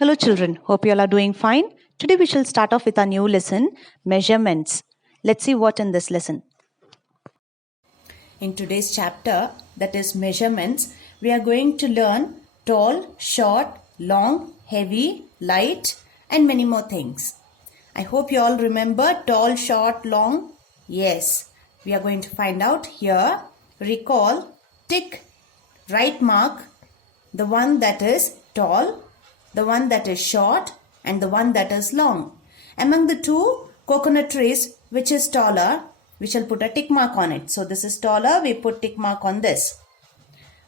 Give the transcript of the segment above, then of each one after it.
Hello children, hope you all are doing fine. Today we shall start off with our new lesson, measurements. Let's see what in this lesson. In today's chapter, that is measurements, we are going to learn tall, short, long, heavy, light and many more things. I hope you all remember tall, short, long. Yes, we are going to find out here. Recall, tick, right mark, the one that is tall, the one that is short and the one that is long. Among the two coconut trees, which is taller, we shall put a tick mark on it. So this is taller, we put tick mark on this.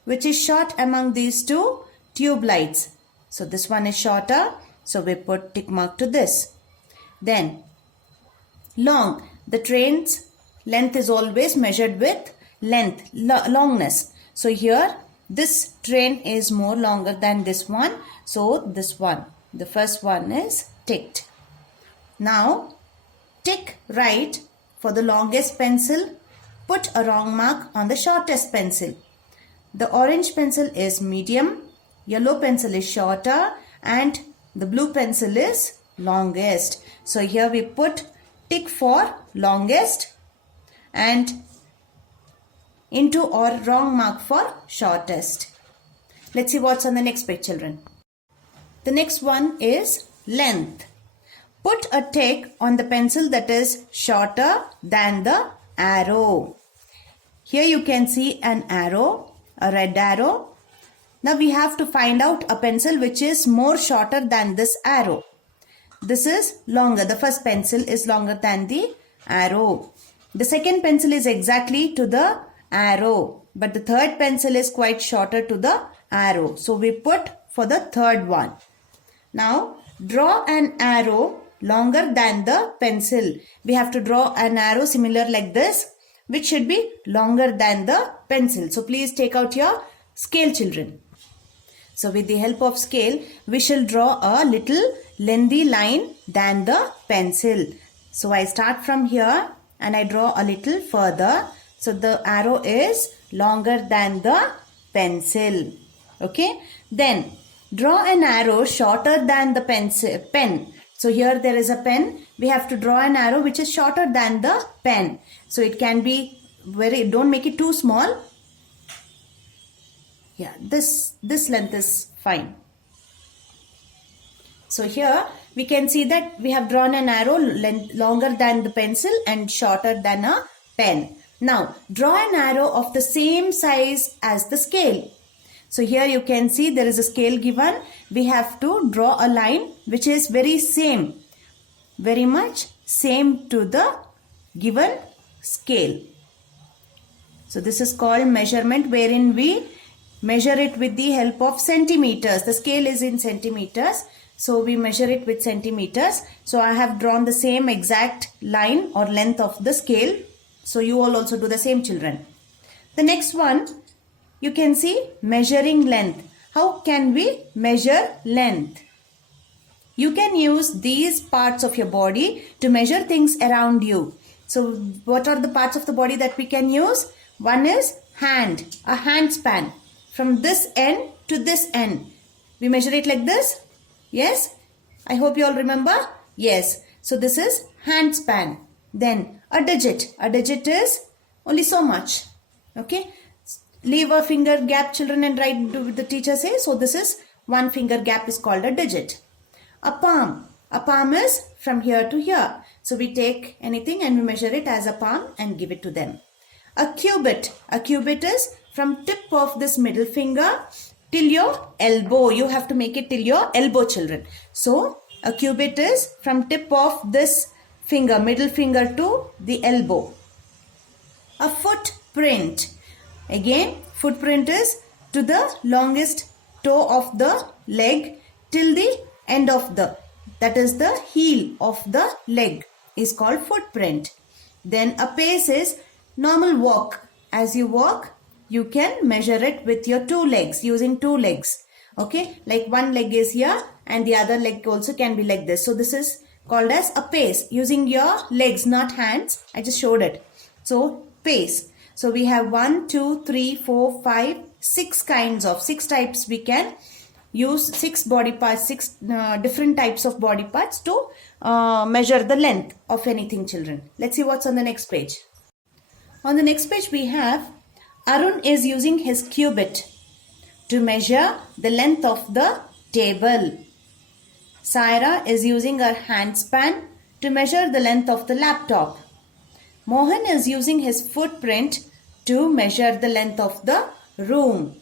Which is short among these two? Tube lights. So this one is shorter, so we put tick mark to this. Then long, the train's length is always measured with length, longness. So here this train is more longer than this one. So this one, the first one is ticked. Now tick right for the longest pencil. Put a wrong mark on the shortest pencil. The orange pencil is medium, yellow pencil is shorter and the blue pencil is longest. So here we put tick for longest and into or wrong mark for shortest. Let's see what's on the next page, children. The next one is length. Put a tick on the pencil that is shorter than the arrow. Here you can see an arrow, a red arrow. Now we have to find out a pencil which is more shorter than this arrow. This is longer. The first pencil is longer than the arrow. The second pencil is exactly to the arrow, but the third pencil is quite shorter to the arrow. So we put for the third one. Now draw an arrow longer than the pencil. We have to draw an arrow similar like this, which should be longer than the pencil. So please take out your scale, children. So with the help of scale, we shall draw a little lengthy line than the pencil. So I start from here and I draw a little further. So the arrow is longer than the pencil. Okay. Then draw an arrow shorter than the pen. So here there is a pen. We have to draw an arrow which is shorter than the pen. So it can be don't make it too small. Yeah, this length is fine. So here we can see that we have drawn an arrow longer than the pencil and shorter than a pen. Now draw an arrow of the same size as the scale. So here you can see there is a scale given. We have to draw a line which is very much same to the given scale. So this is called measurement, wherein we measure it with the help of centimeters. The scale is in centimeters, so we measure it with centimeters. So I have drawn the same exact line or length of the scale. So you all also do the same, children. The next one, you can see measuring length. How can we measure length? You can use these parts of your body to measure things around you. So what are the parts of the body that we can use? One is hand, a hand span. From this end to this end. We measure it like this. Yes? I hope you all remember. Yes. So this is hand span. Then a digit. A digit is only so much. Okay? Leave a finger gap, children, and write the teacher says. So this is one finger gap is called a digit. A palm. A palm is from here to here. So we take anything and we measure it as a palm and give it to them. A cubit. A cubit is from tip of this middle finger till your elbow. You have to make it till your elbow, children. So a cubit is from tip of this finger, middle finger to the elbow. A footprint. Again, footprint is to the longest toe of the leg till the end of that is the heel of the leg is called footprint. Then a pace is normal walk. As you walk, you can measure it with your two legs, using two legs. Okay, like one leg is here and the other leg also can be like this. So this is called as a pace, using your legs, not hands. I just showed it. So pace. So we have 1, 2, 3, 4, 5, 6 types we can use 6 body parts, 6 different types of body parts to measure the length of anything, children. Let's see what's on the next page. On the next page we have Arun is using his cubit to measure the length of the table. Saira is using her handspan to measure the length of the laptop. Mohan is using his footprint to measure the length of the room.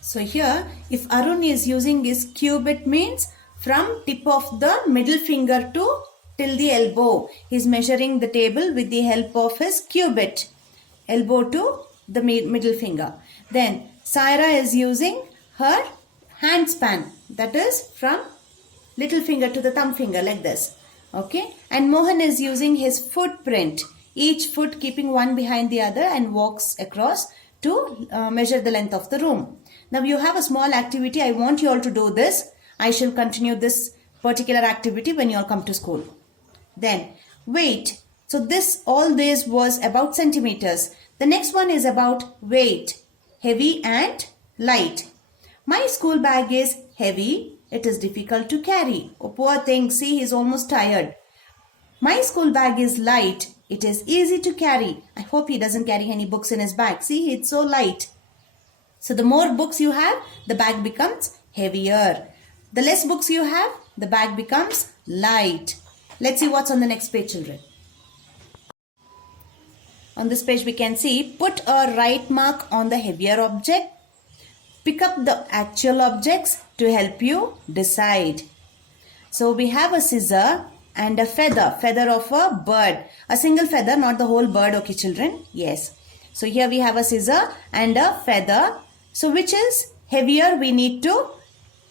So here, if Arun is using his cubit, means from tip of the middle finger to till the elbow. He is measuring the table with the help of his cubit. Elbow to the middle finger. Then Saira is using her handspan, that is from little finger to the thumb finger, like this. Okay, and Mohan is using his footprint, each foot keeping one behind the other, and walks across to measure the length of the room. Now you have a small activity. I want you all to do this. I shall continue this particular activity when you all come to school. Then weight. So all this was about centimeters. The next one is about weight, heavy and light. My school bag is heavy. It is difficult to carry. Oh, poor thing. See, he's almost tired. My school bag is light. It is easy to carry. I hope he doesn't carry any books in his bag. See, it's so light. So the more books you have, the bag becomes heavier. The less books you have, the bag becomes light. Let's see what's on the next page, children. On this page we can see, put a right mark on the heavier object. Pick up the actual objects to help you decide. So we have a scissor and a feather of a bird. A single feather, not the whole bird, okay children? Yes. So here we have a scissor and a feather. So which is heavier? We need to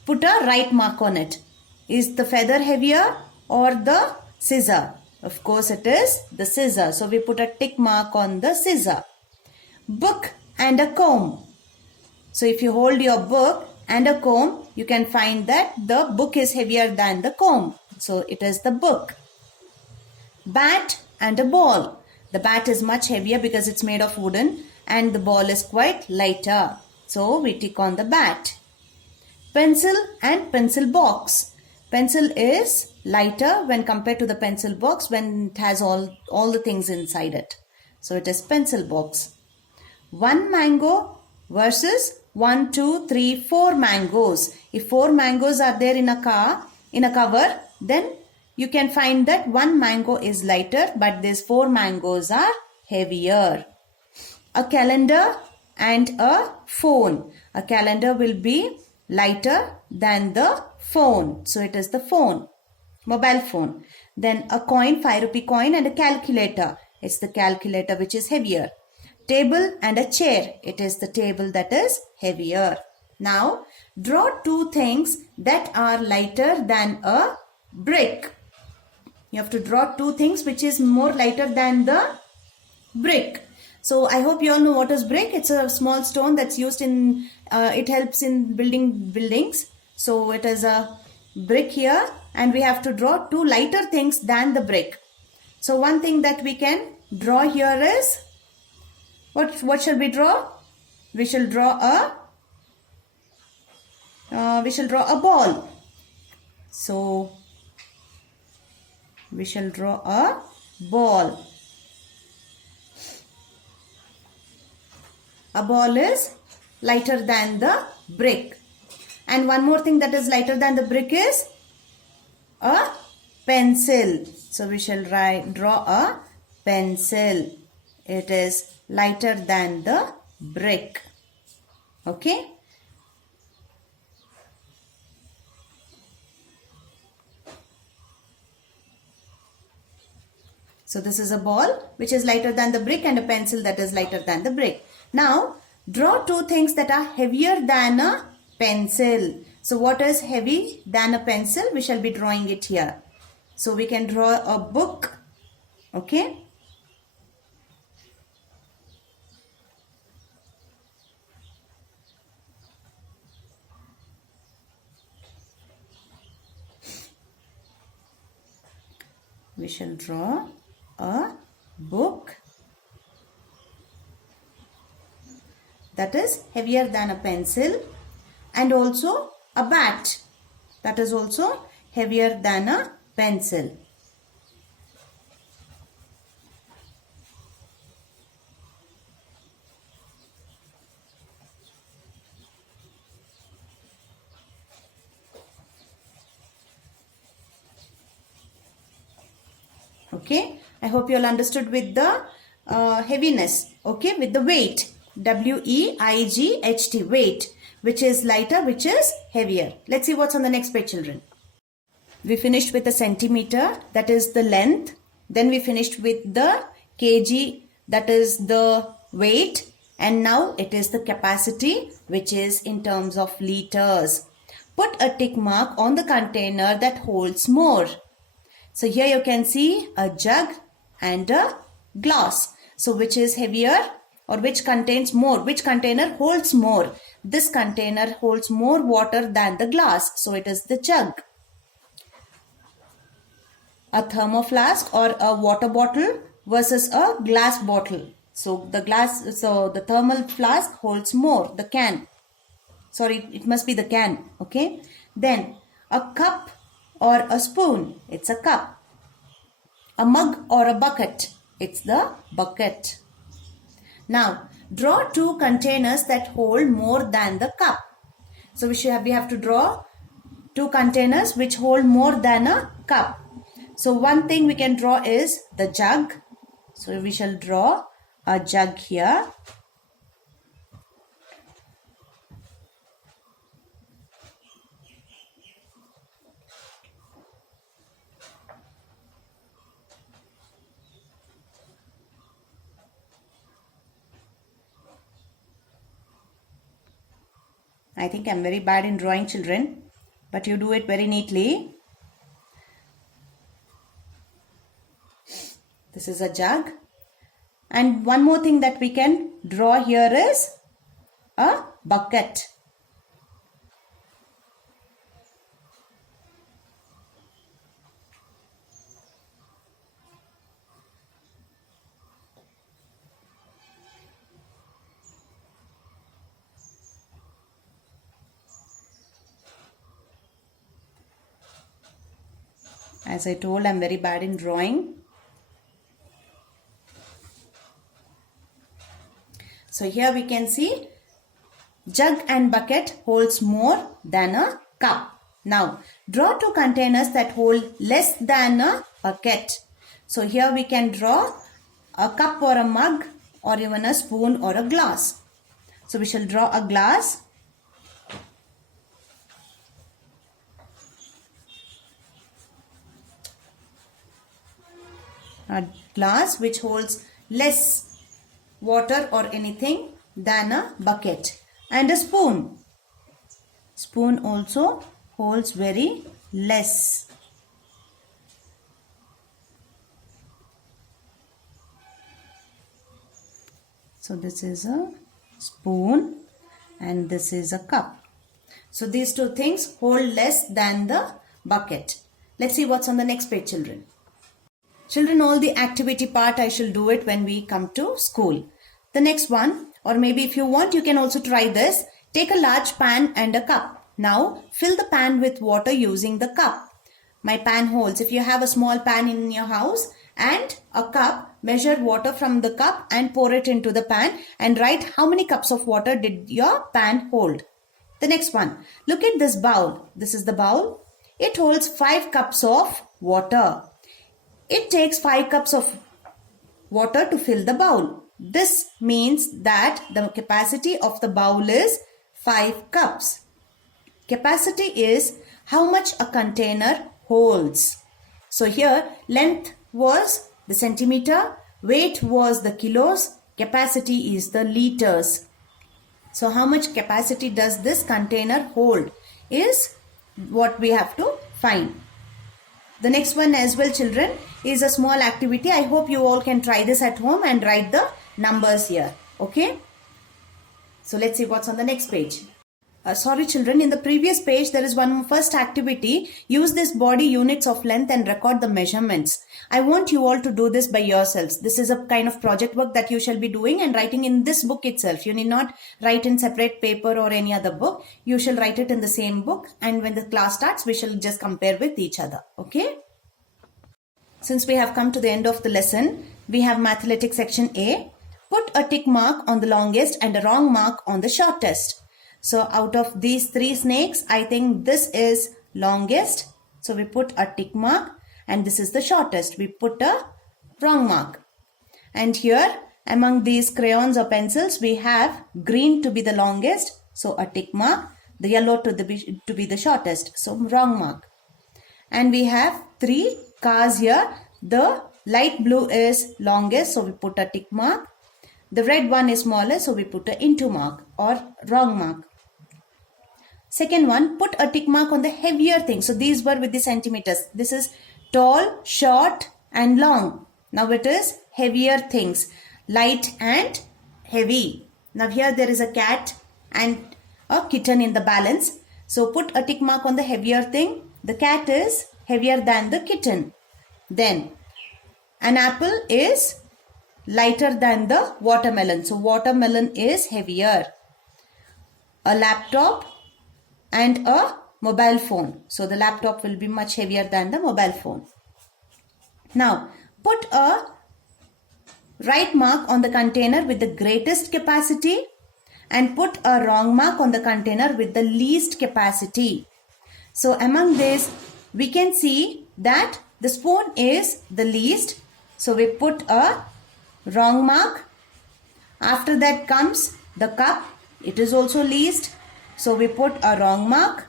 put a right mark on it. Is the feather heavier or the scissor? Of course it is the scissor. So we put a tick mark on the scissor. Book and a comb. So if you hold your book and a comb, you can find that the book is heavier than the comb. So it is the book. Bat and a ball. The bat is much heavier because it's made of wooden, and the ball is quite lighter. So we tick on the bat. Pencil and pencil box. Pencil is lighter when compared to the pencil box when it has all the things inside it. So it is pencil box. One mango versus 1, 2, 3, 4 mangoes. If 4 mangoes are there in a cover, then you can find that 1 mango is lighter, but these 4 mangoes are heavier. A calendar and a phone. A calendar will be lighter than the phone. So it is the phone, mobile phone. Then a coin, 5 rupee coin, and a calculator. It's the calculator which is heavier. Table and a chair. It is the table that is heavier. Now draw 2 things that are lighter than a brick. You have to draw 2 things which is more lighter than the brick. So I hope you all know what is brick. It's a small stone that's used in, it helps in building buildings. So it is a brick here, and we have to draw 2 lighter things than the brick. So one thing that we can draw here is, what shall we draw? We shall draw a ball. So we shall draw a ball. A ball is lighter than the brick. And one more thing that is lighter than the brick is a pencil. So we shall draw a pencil. It is lighter than the brick. Okay. So this is a ball which is lighter than the brick, and a pencil that is lighter than the brick. Now draw 2 things that are heavier than a pencil. So what is heavy than a pencil? We shall be drawing it here. So we can draw a book. Okay. We shall draw a book that is heavier than a pencil, and also a bat. That is also heavier than a pencil. Okay, I hope you all understood with the heaviness, okay, with the weight, W-E-I-G-H-T, weight, which is lighter, which is heavier. Let's see what's on the next page, children. We finished with the centimeter, that is the length. Then we finished with the kg, that is the weight. And now it is the capacity, which is in terms of liters. Put a tick mark on the container that holds more. So here you can see a jug and a glass. So which is heavier or which contains more? Which container holds more? This container holds more water than the glass. So it is the jug. A thermoflask or a water bottle versus a glass bottle. So the thermal flask holds more, the can. Sorry, it must be the can. Okay. Then a cup or a spoon, it's a cup. A mug or a bucket, it's the bucket. Now, draw two containers that hold more than the cup. So we have to draw two containers which hold more than a cup. So one thing we can draw is the jug. So we shall draw a jug here. I think I'm very bad in drawing, children, but you do it very neatly. This is a jug. And one more thing that we can draw here is a bucket. As I told, I'm very bad in drawing. So here we can see jug and bucket holds more than a cup. Now draw two containers that hold less than a bucket. So here we can draw a cup or a mug or even a spoon or a glass. So we shall draw a glass. A glass which holds less water or anything than a bucket. And a spoon. Spoon also holds very less. So this is a spoon and this is a cup. So these two things hold less than the bucket. Let's see what's on the next page, children. Children, all the activity part I shall do it when we come to school. The next one, or maybe if you want, you can also try this. Take a large pan and a cup. Now fill the pan with water using the cup. My pan holds. If you have a small pan in your house and a cup, measure water from the cup and pour it into the pan and write how many cups of water did your pan hold. The next one, look at this bowl. This is the bowl. It holds 5 cups of water. It takes 5 cups of water to fill the bowl. This means that the capacity of the bowl is 5 cups. Capacity is how much a container holds. So here length was the centimeter, weight was the kilos, capacity is the liters. So how much capacity does this container hold is what we have to find. The next one as well, children, is a small activity. I hope you all can try this at home and write the numbers here. Okay. So let's see what's on the next page. sorry children, in the previous page there is one first activity. Use this body units of length and record the measurements. I want you all to do this by yourselves. This is a kind of project work that you shall be doing and writing in this book itself. You need not write in separate paper or any other book. You shall write it in the same book, and when the class starts we shall just compare with each other. Okay? Since we have come to the end of the lesson, we have mathematics section A. Put a tick mark on the longest and a wrong mark on the shortest. So out of these three snakes, I think this is longest. So we put a tick mark, and this is the shortest. We put a wrong mark. And here among these crayons or pencils, we have green to be the longest. So a tick mark. The yellow to be the shortest. So wrong mark. And we have three cars here. The light blue is longest. So we put a tick mark. The red one is smaller. So we put a into mark or wrong mark. Second one, put a tick mark on the heavier thing. So these were with the centimeters. This is tall, short and long. Now it is heavier things. Light and heavy. Now here there is a cat and a kitten in the balance. So put a tick mark on the heavier thing. The cat is heavier than the kitten. Then an apple is lighter than the watermelon. So watermelon is heavier. A laptop and a mobile phone. So the laptop will be much heavier than the mobile phone. Now put a right mark on the container with the greatest capacity and put a wrong mark on the container with the least capacity. So among this we can see that the spoon is the least. So we put a wrong mark. After that comes the cup. It is also least. So we put a wrong mark.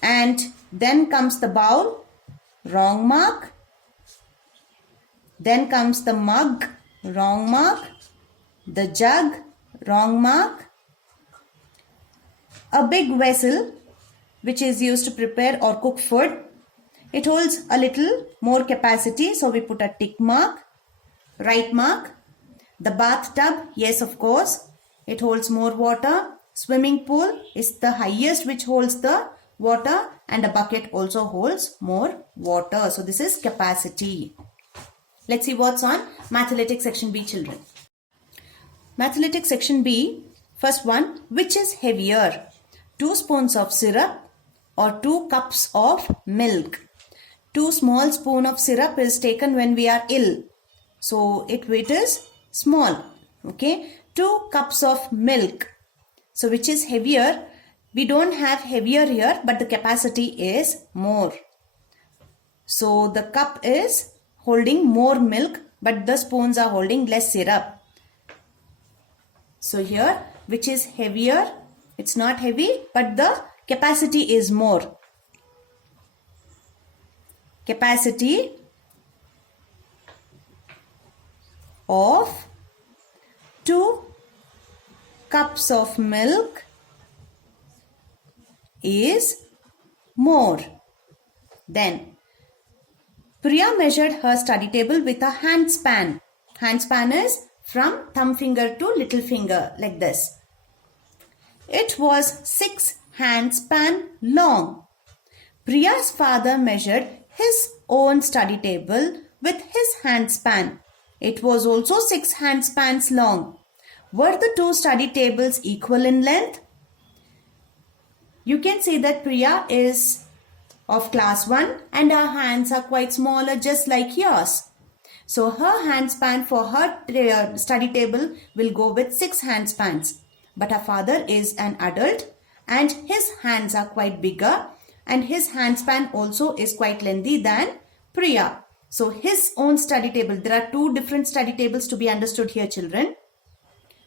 And then comes the bowl. Wrong mark. Then comes the mug. Wrong mark. The jug. Wrong mark. A big vessel which is used to prepare or cook food. It holds a little more capacity. So we put a tick mark. Right mark. The bathtub. Yes, of course. It holds more water. Swimming pool is the highest which holds the water, and a bucket also holds more water. So this is capacity. Let's see what's on Mathematics section B, children. Mathematics section B, first one, which is heavier? 2 spoons of syrup or 2 cups of milk? 2 small spoons of syrup is taken when we are ill. So it is small. Okay. 2 cups of milk. So which is heavier? We don't have heavier here, but the capacity is more. So the cup is holding more milk, but the spoons are holding less syrup. So here, which is heavier? It's not heavy, but the capacity is more. Capacity of 2 cups of milk is more. Then Priya measured her study table with a hand span. Hand span is from thumb finger to little finger, like this. It was 6 hand span long. Priya's father measured his own study table with his hand span. It was also 6 hand spans long. Were the 2 study tables equal in length? You can see that Priya is of class 1 and her hands are quite smaller, just like yours. So her hand span for her study table will go with 6 hand spans. But her father is an adult and his hands are quite bigger, and his hand span also is quite lengthy than Priya. So his own study table, there are 2 different study tables to be understood here, children.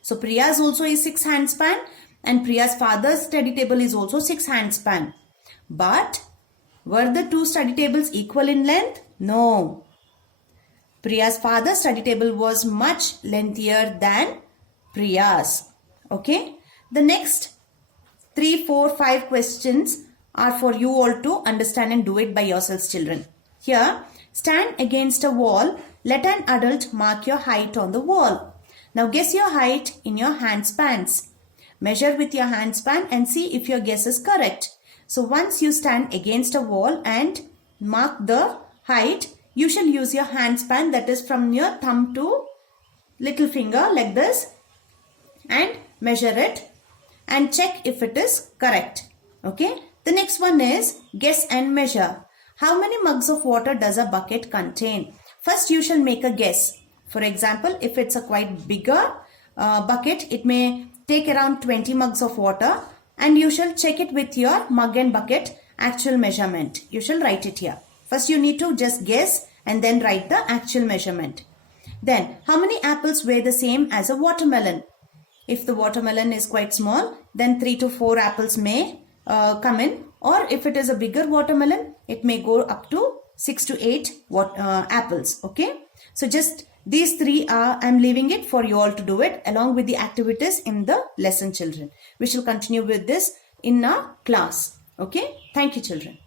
So Priya's also is 6 hand span, and Priya's father's study table is also 6 hand span. But were the 2 study tables equal in length? No. Priya's father's study table was much lengthier than Priya's. Okay. The next 3, 4, 5 questions are for you all to understand and do it by yourselves, children. Here, stand against a wall. Let an adult mark your height on the wall. Now guess your height in your hand spans. measure with your hand span and see if your guess is correct. So once you stand against a wall and mark the height, you shall use your hand span, that is from your thumb to little finger like this, and measure it and check if it is correct. Okay. The next one is guess and measure. How many mugs of water does a bucket contain? First you shall make a guess. For example, if it's a quite bigger bucket, it may take around 20 mugs of water, and you shall check it with your mug and bucket actual measurement. You shall write it here. First you need to just guess and then write the actual measurement. Then how many apples weigh the same as a watermelon? If the watermelon is quite small, then 3 to 4 apples may come in, or if it is a bigger watermelon, it may go up to 6 to 8 apples. Okay, so just these three I'm leaving it for you all to do it along with the activities in the lesson, children. We shall continue with this in our class. Okay, thank you, children.